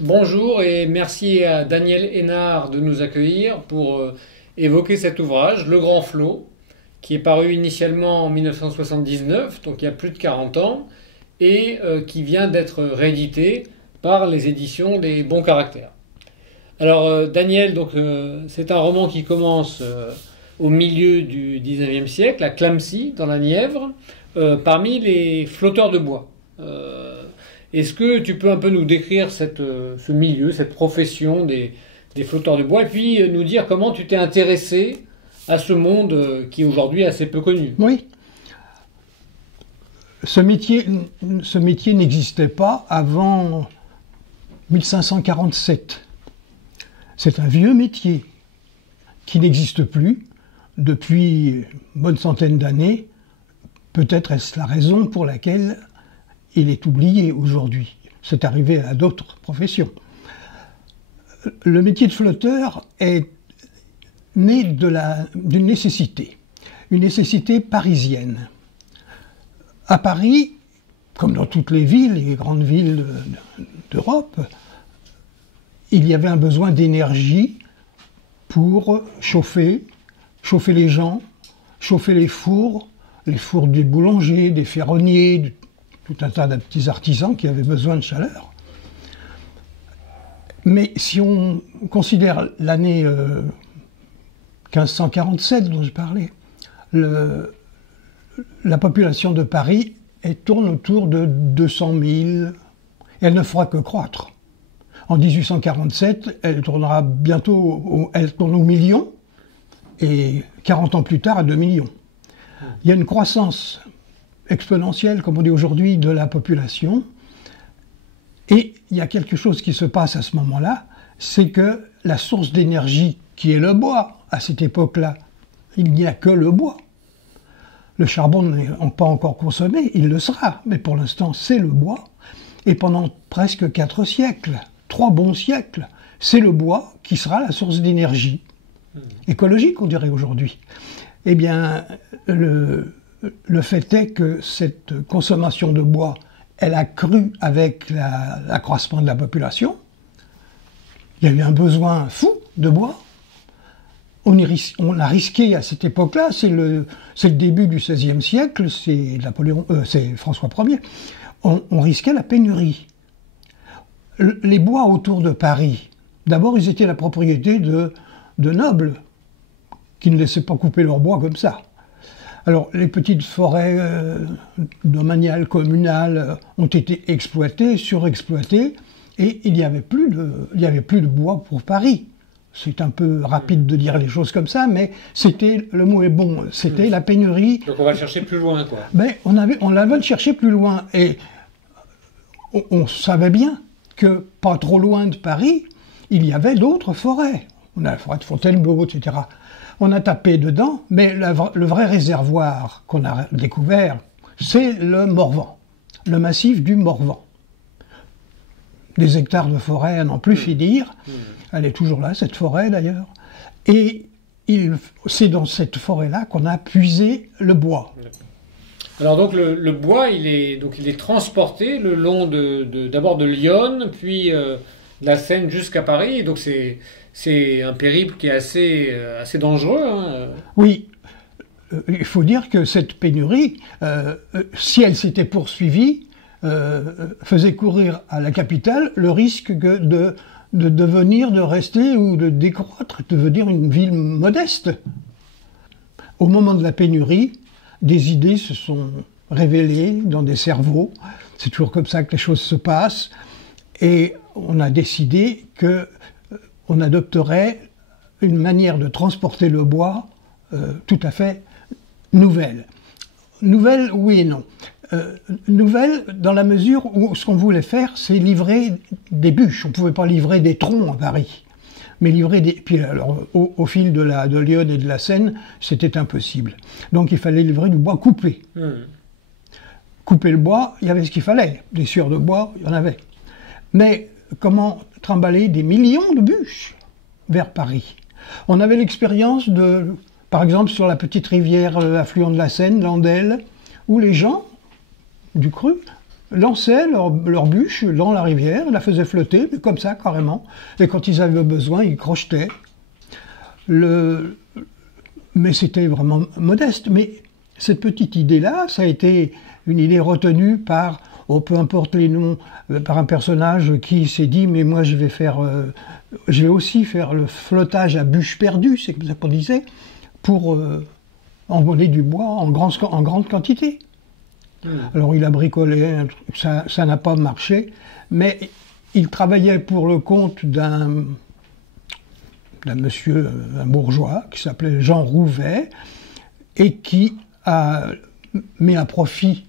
Bonjour et merci à Daniel Hénard de nous accueillir pour évoquer cet ouvrage, Le Grand Flot, qui est paru initialement en 1979, donc il y a plus de 40 ans, et qui vient d'être réédité par les éditions des Bons Caractères. Alors Daniel, c'est un roman qui commence au milieu du 19e siècle, à Clamecy, dans la Nièvre, parmi les flotteurs de bois. Est-ce que tu peux un peu nous décrire ce milieu, cette profession des flotteurs de bois, et puis nous dire comment tu t'es intéressé à ce monde qui est aujourd'hui assez peu connu? Oui. Ce métier n'existait pas avant 1547. C'est un vieux métier qui n'existe plus depuis une bonne centaine d'années. Peut-être est-ce la raison pour laquelle il est oublié aujourd'hui. C'est arrivé à d'autres professions. Le métier de flotteur est né d'une nécessité, une nécessité parisienne. À Paris, comme dans toutes les villes, les grandes villes d'Europe, il y avait un besoin d'énergie pour chauffer les gens, chauffer les fours des boulangers, des ferronniers, tout un tas de petits artisans qui avaient besoin de chaleur. Mais si on considère l'année 1547 dont je parlais, la population de Paris tourne autour de 200 000, et elle ne fera que croître. En 1847, elle tournera bientôt, elle tourne au million, et 40 ans plus tard à 2 millions. Il y a une croissance exponentielle, comme on dit aujourd'hui, de la population. Et il y a quelque chose qui se passe à ce moment-là, c'est que la source d'énergie qui est le bois, à cette époque-là, il n'y a que le bois. Le charbon n'est pas encore consommé, il le sera, mais pour l'instant c'est le bois. Et pendant presque 4 siècles, 3 bons siècles, c'est le bois qui sera la source d'énergie. Écologique, on dirait aujourd'hui. Eh bien, le fait est que cette consommation de bois, elle a cru avec l'accroissement de la population. Il y a eu un besoin fou de bois. On a risqué à cette époque-là, c'est le début du XVIe siècle, c'est François Ier, on risquait la pénurie. Les bois autour de Paris, d'abord ils étaient la propriété de nobles, qui ne laissaient pas couper leur bois comme ça. Alors, les petites forêts domaniales, communales ont été exploitées, surexploitées, et il n'y avait plus de bois pour Paris. C'est un peu rapide de dire les choses comme ça, mais le mot est bon, c'était la pénurie. Donc on va le chercher plus loin, quoi. Mais on l'avait cherché plus loin, et on savait bien que pas trop loin de Paris, il y avait d'autres forêts. On a la forêt de Fontainebleau, etc. On a tapé dedans, mais le vrai réservoir qu'on a découvert, c'est le Morvan, le massif du Morvan. Des hectares de forêt à n'en plus finir. Elle est toujours là, cette forêt d'ailleurs. Et c'est dans cette forêt-là qu'on a puisé le bois. Alors donc le bois, il est transporté le long d'abord de Lyon, puis de la Seine jusqu'à Paris. Et donc c'est un périple qui est assez dangereux. Hein. Oui, il faut dire que cette pénurie, si elle s'était poursuivie, faisait courir à la capitale le risque de rester ou de décroître, de devenir une ville modeste. Au moment de la pénurie, des idées se sont révélées dans des cerveaux. C'est toujours comme ça que les choses se passent. Et on a décidé qu'on adopterait une manière de transporter le bois tout à fait nouvelle. Nouvelle, oui et non. Nouvelle dans la mesure où ce qu'on voulait faire, c'est livrer des bûches. On ne pouvait pas livrer des troncs à Paris. Mais livrer des... Puis alors, au fil de Lyon et de la Seine, c'était impossible. Donc il fallait livrer du bois coupé. Couper le bois, il y avait ce qu'il fallait. Des sciures de bois, il y en avait. Mais comment trimballer des millions de bûches vers Paris? On avait l'expérience de par exemple sur la petite rivière affluent de la Seine, l'Andelle, où les gens du cru lançaient leur bûche dans la rivière, la faisaient flotter, comme ça, carrément. Et quand ils avaient besoin, ils crochetaient. Mais c'était vraiment modeste. Mais cette petite idée-là, ça a été une idée retenue par, peu importe les noms, par un personnage qui s'est dit, mais moi je vais aussi faire le flottage à bûche perdue, c'est comme ça qu'on disait, pour envoler du bois en grande quantité. Alors il a bricolé, ça n'a pas marché, mais il travaillait pour le compte d'un monsieur, un bourgeois, qui s'appelait Jean Rouvet, et qui a mis à profit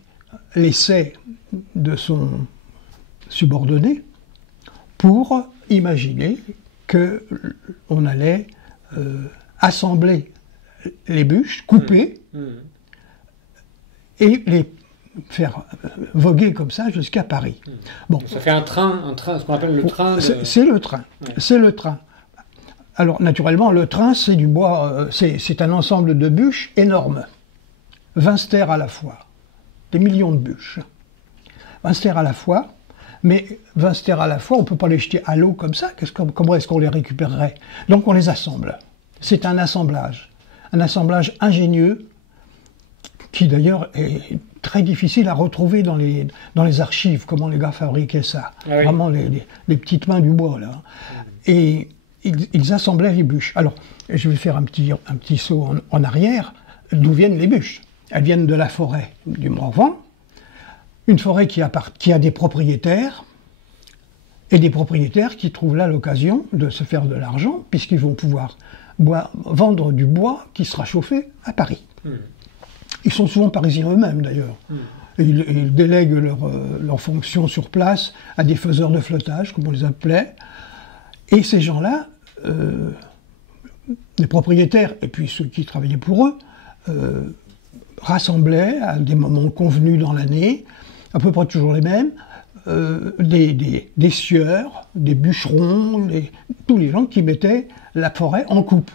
l'essai de son subordonné pour imaginer qu'on allait assembler les bûches, couper, et les faire voguer comme ça jusqu'à Paris. Bon. Ça fait un train, ce qu'on appelle le train. C'est le train. Ouais. C'est le train. Alors, naturellement, le train, c'est du bois, c'est un ensemble de bûches énormes. 20 stères à la fois. Des millions de bûches. 20 stères à la fois. Mais 20 stères à la fois, on ne peut pas les jeter à l'eau comme ça. Comment est-ce qu'on les récupérerait? Donc, on les assemble. C'est un assemblage. Un assemblage ingénieux qui, d'ailleurs, est très difficile à retrouver dans les archives, comment les gars fabriquaient ça. Ah oui. Vraiment les petites mains du bois, là. Et ils assemblaient les bûches. Alors, je vais faire un petit saut en arrière. D'où viennent les bûches? Elles viennent de la forêt du Morvan, une forêt qui a des propriétaires, et des propriétaires qui trouvent là l'occasion de se faire de l'argent, puisqu'ils vont pouvoir vendre du bois qui sera chauffé à Paris. Ils sont souvent parisiens eux-mêmes, d'ailleurs. Ils délèguent leurs fonctions sur place à des faiseurs de flottage, comme on les appelait. Et ces gens-là, les propriétaires, et puis ceux qui travaillaient pour eux, rassemblaient à des moments convenus dans l'année, à peu près toujours les mêmes, des sieurs, des bûcherons, tous les gens qui mettaient la forêt en coupe.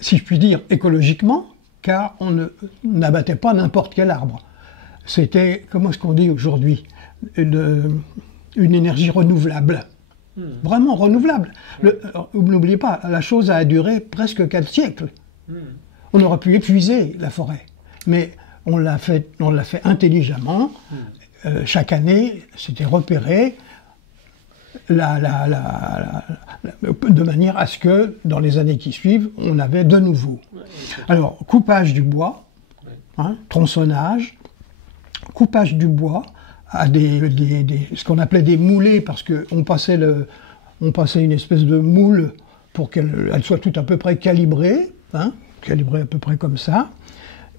Si je puis dire, écologiquement, car on n'abattait pas n'importe quel arbre. C'était, comment est-ce qu'on dit aujourd'hui, une énergie renouvelable. Vraiment renouvelable. N'oubliez pas, la chose a duré presque 4 siècles. On aurait pu épuiser la forêt, mais on l'a fait intelligemment. Chaque année, c'était repéré de manière à ce que, dans les années qui suivent, on avait de nouveau. Alors, coupage du bois, tronçonnage, coupage du bois à ce qu'on appelait des moulées, parce qu'on passait une espèce de moule pour qu'elle soit tout à peu près calibrée, calibrée à peu près comme ça,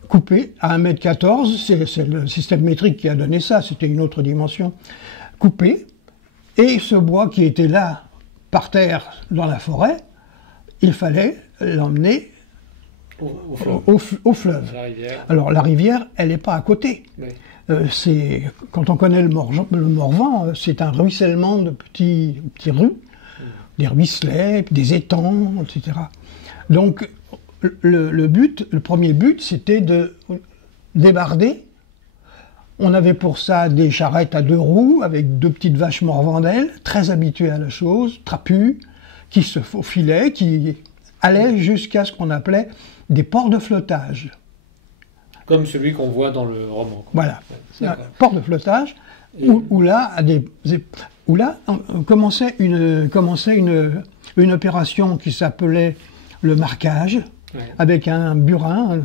coupée à 1,14 m, c'est le système métrique qui a donné ça, c'était une autre dimension, coupée, et ce bois qui était là, par terre, dans la forêt, il fallait l'emmener au fleuve. Alors la rivière, elle n'est pas à côté. Oui. Quand on connaît le Morvan, c'est un ruissellement de petits rues, des ruisselets, des étangs, etc. Donc le premier but, c'était de débarder. On avait pour ça des charrettes à 2 roues avec 2 petites vaches morvandelles, très habituées à la chose, trapues, qui se faufilaient, qui allaient jusqu'à ce qu'on appelait des ports de flottage. Comme celui qu'on voit dans le roman. Voilà, port de flottage, où là commençait une opération qui s'appelait le marquage, avec un burin.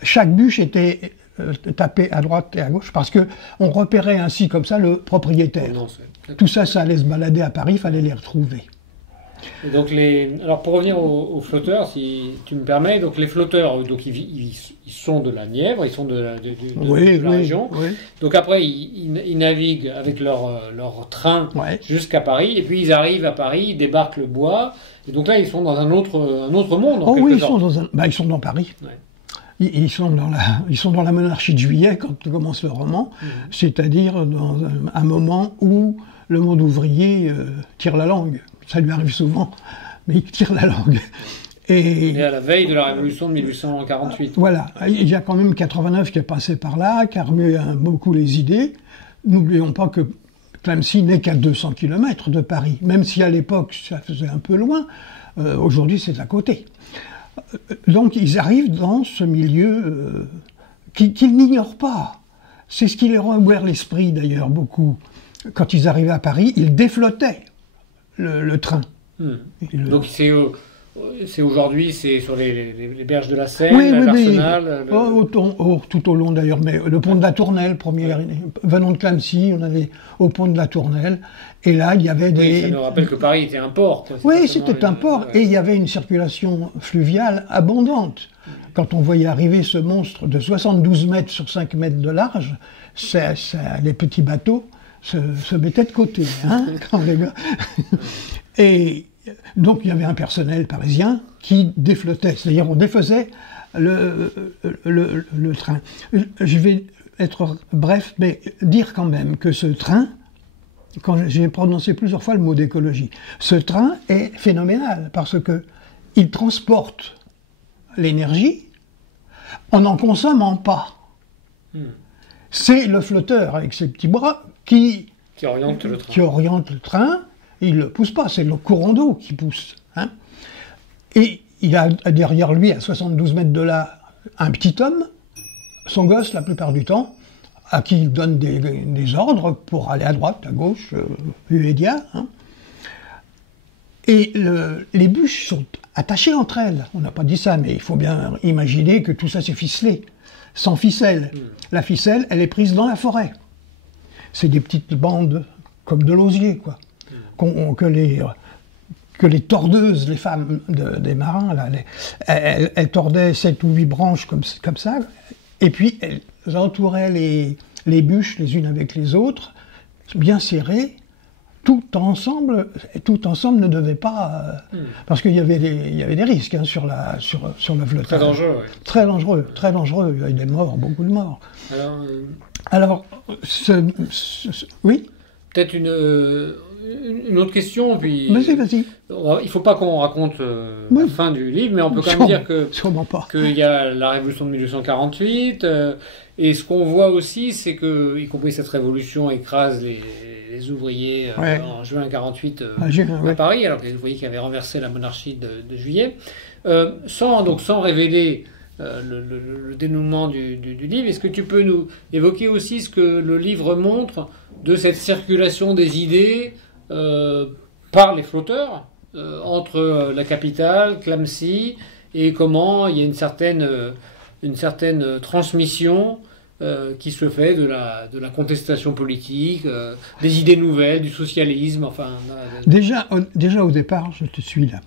Chaque bûche était tapée à droite et à gauche, parce qu'on repérait ainsi comme ça le propriétaire. Tout ça, ça allait se balader à Paris, il fallait les retrouver. Et donc alors pour revenir aux flotteurs, si tu me permets, donc les flotteurs, donc ils sont de la Nièvre, ils sont de la région. Oui. Donc après ils naviguent avec leur train jusqu'à Paris, et puis ils arrivent à Paris, ils débarquent le bois, et donc là ils sont dans un autre monde. Oh oui, ils sont dans Paris. Ouais. Ils sont dans la monarchie de Juillet quand commence le roman, c'est-à-dire dans un moment où le monde ouvrier tire la langue. Ça lui arrive souvent, mais il tire la langue. Et à la veille de la révolution de 1848. Voilà, il y a quand même 89 qui est passé par là, qui a remué beaucoup les idées. N'oublions pas que Clamecy n'est qu'à 200 km de Paris, même si à l'époque ça faisait un peu loin, aujourd'hui c'est à côté. Donc ils arrivent dans ce milieu qu'ils n'ignorent pas. C'est ce qui leur a ouvert l'esprit d'ailleurs beaucoup. Quand ils arrivaient à Paris, ils déflottaient le train. Donc c'est aujourd'hui, c'est sur les berges de la Seine, l'Arsenal. Tout au long d'ailleurs, mais le pont de la Tournelle, venant de Clamecy, on allait au pont de la Tournelle, et là il y avait des... ça nous rappelle que Paris était un port. Oui, c'était un port, et il y avait une circulation fluviale abondante. Quand on voyait arriver ce monstre de 72 mètres sur 5 mètres de large, les petits bateaux se mettaient de côté, hein, quand les gars... Et donc il y avait un personnel parisien qui déflottait, c'est-à-dire on défaisait le train. Je vais être bref, mais dire quand même que ce train, quand j'ai prononcé plusieurs fois le mot d'écologie, ce train est phénoménal parce que il transporte l'énergie en n'en consommant pas. C'est le flotteur avec ses petits bras qui oriente le train. Il ne le pousse pas, c'est le courant d'eau qui pousse. Hein. Et il a derrière lui, à 72 mètres de là, un petit homme, son gosse la plupart du temps, à qui il donne des ordres pour aller à droite, à gauche, média. Hein. Et les bûches sont attachées entre elles. On n'a pas dit ça, mais il faut bien imaginer que tout ça c'est ficelé, sans ficelle. La ficelle, elle est prise dans la forêt. C'est des petites bandes comme de l'osier, quoi. Que les tordeuses, les femmes des marins, là, elles tordaient 7 ou 8 branches comme ça, et puis elles entouraient les bûches les unes avec les autres, bien serrées, tout ensemble ne devait pas... Parce qu'il y avait des risques hein, sur le flottage. Très dangereux. Oui. Très dangereux. Il y avait des morts, beaucoup de morts. Alors oui. Peut-être une autre question, puis... Vas-y. Il ne faut pas qu'on raconte la fin du livre, mais on peut quand même dire qu'il y a la révolution de 1848, et ce qu'on voit aussi, c'est que, y compris cette révolution écrase les ouvriers en juin 1948 à Paris, alors que les ouvriers qui avaient renversé la monarchie de juillet, sans révéler le dénouement du livre. Est-ce que tu peux nous évoquer aussi ce que le livre montre de cette circulation des idées par les flotteurs entre la capitale, Clamecy, et comment il y a une certaine transmission qui se fait de la contestation politique, des idées nouvelles, du socialisme, enfin... Déjà au départ, je te suis là.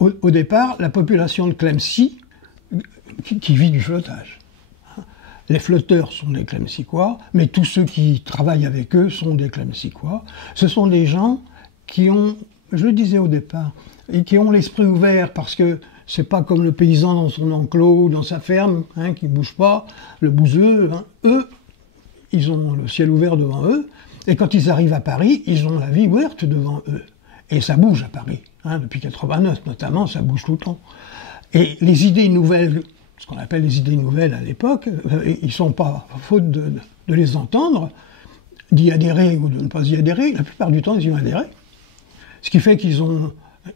Au départ, la population de Clamecy qui vit du flottage. Les flotteurs sont des Clamecycois, mais tous ceux qui travaillent avec eux sont des Clamecycois. Ce sont des gens qui ont, je le disais au départ, et qui ont l'esprit ouvert, parce que c'est pas comme le paysan dans son enclos, dans sa ferme, hein, qui bouge pas, le bouseux. Hein. Eux, ils ont le ciel ouvert devant eux, et quand ils arrivent à Paris, ils ont la vie ouverte devant eux. Et ça bouge à Paris. Hein, depuis 89 notamment, ça bouge tout le temps. Et les idées nouvelles, ce qu'on appelle les idées nouvelles à l'époque, ils ne sont pas, faute de les entendre, d'y adhérer ou de ne pas y adhérer. La plupart du temps, ils y ont adhéré. Ce qui fait qu'ils ont,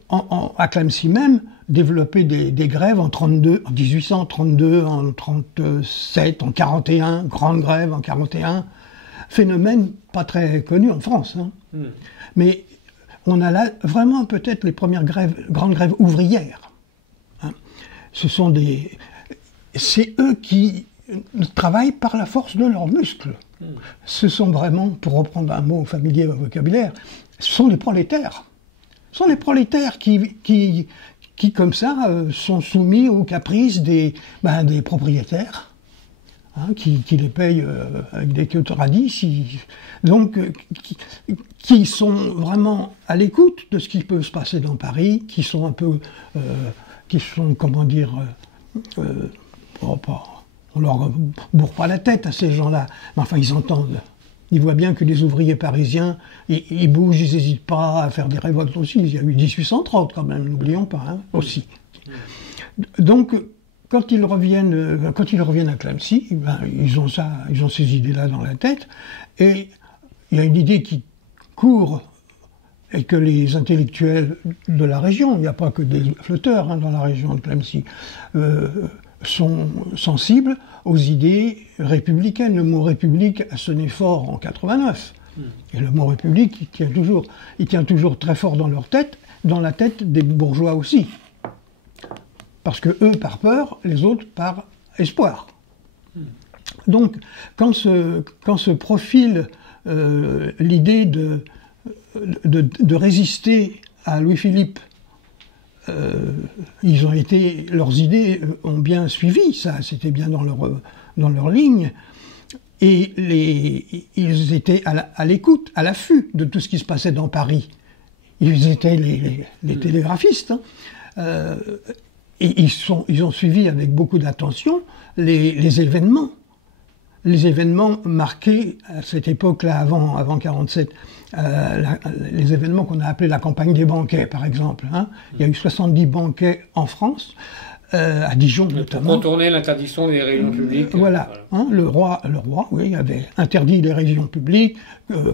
à Clamecy même, développé des grèves en 1832, en 37, en 41, grande grève en 41. Phénomène pas très connu en France. Hein. Mais on a là vraiment peut-être les premières grandes grèves ouvrières. Hein. C'est eux qui travaillent par la force de leurs muscles. Ce sont vraiment, pour reprendre un mot familier au vocabulaire, ce sont les prolétaires. Ce sont les prolétaires qui comme ça, sont soumis aux caprices des propriétaires, hein, qui les payent avec des queues de radis, donc qui sont vraiment à l'écoute de ce qui peut se passer dans Paris, qui sont un peu, comment dire, on leur bourre pas la tête à ces gens-là, mais enfin ils entendent. Ils voient bien que les ouvriers parisiens, ils bougent, ils n'hésitent pas à faire des révoltes aussi. Il y a eu 1830 quand même, n'oublions pas, hein, aussi. Donc, quand ils reviennent à Clamecy, ben, ils ont ces idées-là dans la tête, et il y a une idée qui court, et que les intellectuels de la région, il n'y a pas que des flotteurs dans la région de Clamecy, sont sensibles aux idées républicaines. Le mot république a sonné fort en 89. Et le mot république, il tient toujours très fort dans leur tête, dans la tête des bourgeois aussi. Parce que eux par peur, les autres par espoir. Donc, quand se profile l'idée de résister à Louis-Philippe, leurs idées ont bien suivi, ça, c'était bien dans leur ligne, et ils étaient à l'écoute, à l'affût de tout ce qui se passait dans Paris. Ils étaient les télégraphistes, et ils ont suivi avec beaucoup d'attention les événements. Les événements marqués à cette époque-là, avant 47, les événements qu'on a appelés la campagne des banquets, par exemple. Il y a eu 70 banquets en France, à Dijon notamment. Pour contourner l'interdiction des réunions publiques. Voilà. Le roi, oui, avait interdit les réunions publiques,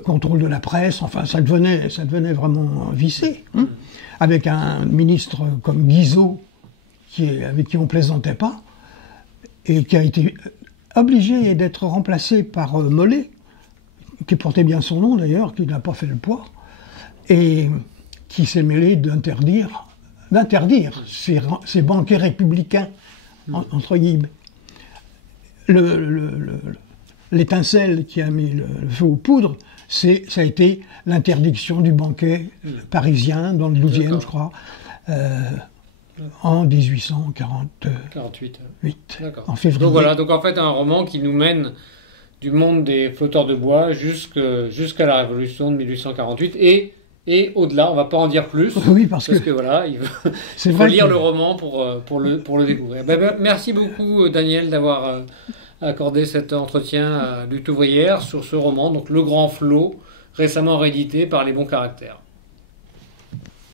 contrôle de la presse, enfin, ça devenait vraiment vicié. Avec un ministre comme Guizot, avec qui on plaisantait pas, et qui a été obligé d'être remplacé par Mollet, qui portait bien son nom d'ailleurs, qui n'a pas fait le poids, et qui s'est mêlé d'interdire ces banquets républicains, entre guillemets. L'étincelle qui a mis le feu aux poudres, ça a été l'interdiction du banquet parisien, dans le 12e, je crois, en 1848. En février. Donc voilà, donc en fait un roman qui nous mène du monde des flotteurs de bois jusqu'à la Révolution de 1848 et au-delà. On ne va pas en dire plus. Oui, parce que voilà, il faut lire le roman pour le découvrir. Merci beaucoup Daniel d'avoir accordé cet entretien à Lutte ouvrière sur ce roman, donc Le Grand Flot, récemment réédité par Les Bons Caractères.